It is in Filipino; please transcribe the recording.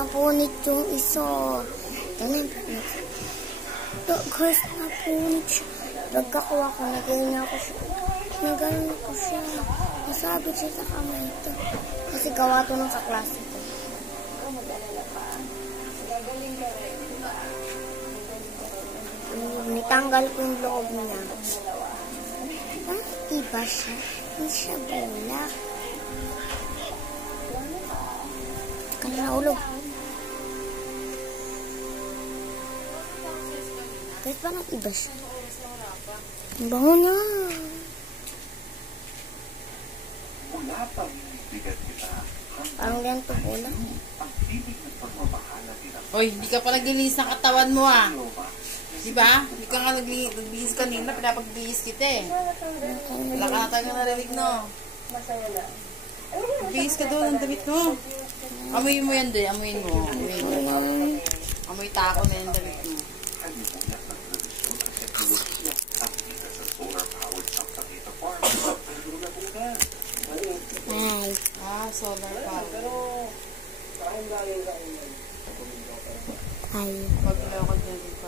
napunit yung isa. Ganun. Guys, napunit siya. Pagkakuha ko, nagano ko siya. Nagano ko siya. Nasabit siya sa kamay ito. Kasi gawa to ng kaklase ko. Nitanggal ko yung loob niya. Iba siya. Hindi siya bulak. Kanina ulog. Kahit parang iba siya. Ang bango na. Parang ganito pula. Hoy, hindi ka pa naglilinis ng katawan mo ah. Diba? Hindi ka nga naglilinis kanina, pinapagbihis kita eh. Wala ka na tayo narinig, no? Bihis ka doon, ang damit mo. Amuyin mo yan doon, amuyin mo. Amuy tako na yung damit mo. Ay. Ah, solar power. Ay. Paglaw ka